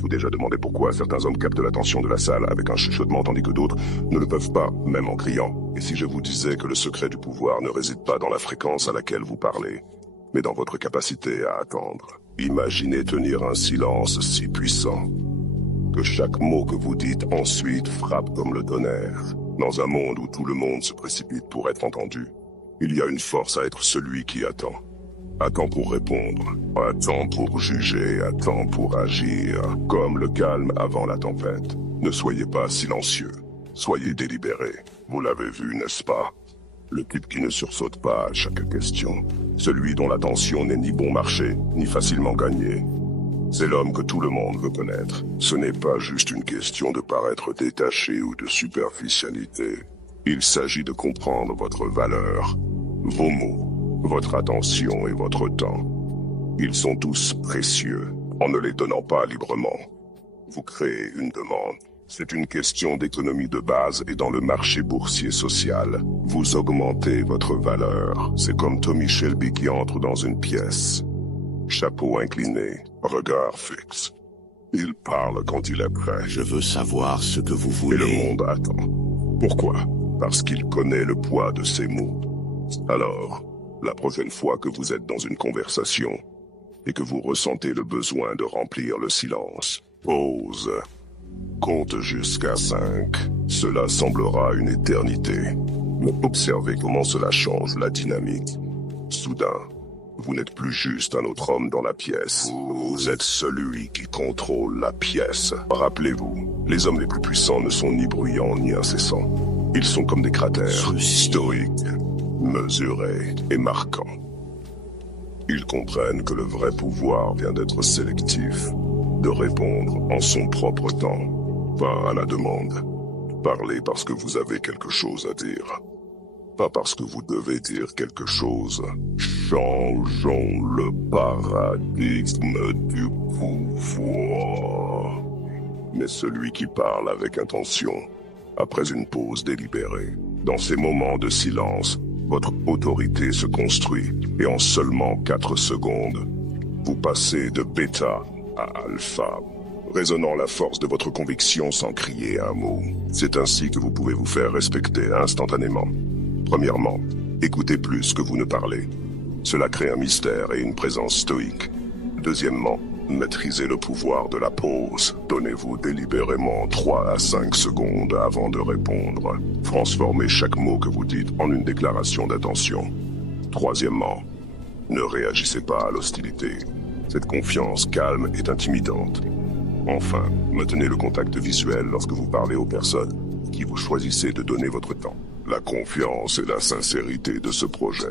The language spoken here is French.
Avez-vous déjà demandé pourquoi certains hommes captent l'attention de la salle avec un chuchotement tandis que d'autres ne le peuvent pas, même en criant? Et si je vous disais que le secret du pouvoir ne réside pas dans la fréquence à laquelle vous parlez, mais dans votre capacité à attendre? Imaginez tenir un silence si puissant que chaque mot que vous dites ensuite frappe comme le tonnerre. Dans un monde où tout le monde se précipite pour être entendu, il y a une force à être celui qui attend. Attend pour répondre, attend pour juger, attend pour agir, comme le calme avant la tempête. Ne soyez pas silencieux, soyez délibérés. Vous l'avez vu, n'est-ce pas? Le type qui ne sursaute pas à chaque question. Celui dont l'attention n'est ni bon marché, ni facilement gagné. C'est l'homme que tout le monde veut connaître. Ce n'est pas juste une question de paraître détaché ou de superficialité. Il s'agit de comprendre votre valeur, vos mots, votre attention et votre temps. Ils sont tous précieux, en ne les donnant pas librement. Vous créez une demande. C'est une question d'économie de base et dans le marché boursier social, vous augmentez votre valeur. C'est comme Tommy Shelby qui entre dans une pièce. Chapeau incliné, regard fixe. Il parle quand il est prêt. Je veux savoir ce que vous Et voulez. le monde attend. Pourquoi? Parce qu'il connaît le poids de ses mots. Alors, la prochaine fois que vous êtes dans une conversation et que vous ressentez le besoin de remplir le silence, pause. Compte jusqu'à 5. Cela semblera une éternité. Mais observez comment cela change la dynamique. Soudain, vous n'êtes plus juste un autre homme dans la pièce. Vous êtes celui qui contrôle la pièce. Rappelez-vous, les hommes les plus puissants ne sont ni bruyants ni incessants. Ils sont comme des cratères, stoïques, mesurés et marquants. Ils comprennent que le vrai pouvoir vient d'être sélectif, de répondre en son propre temps, pas à la demande. Parlez parce que vous avez quelque chose à dire. Pas parce que vous devez dire quelque chose. Changeons le paradigme du pouvoir. Mais celui qui parle avec intention, après une pause délibérée. Dans ces moments de silence, votre autorité se construit et en seulement 4 secondes, vous passez de bêta à alpha, résonnant la force de votre conviction sans crier un mot. C'est ainsi que vous pouvez vous faire respecter instantanément. Premièrement, écoutez plus que vous ne parlez. Cela crée un mystère et une présence stoïque. Deuxièmement, maîtrisez le pouvoir de la pause. Donnez-vous délibérément 3 à 5 secondes avant de répondre. Transformez chaque mot que vous dites en une déclaration d'intention. Troisièmement, ne réagissez pas à l'hostilité. Cette confiance calme est intimidante. Enfin, maintenez le contact visuel lorsque vous parlez aux personnes qui vous choisissez de donner votre temps. La confiance et la sincérité de ce projet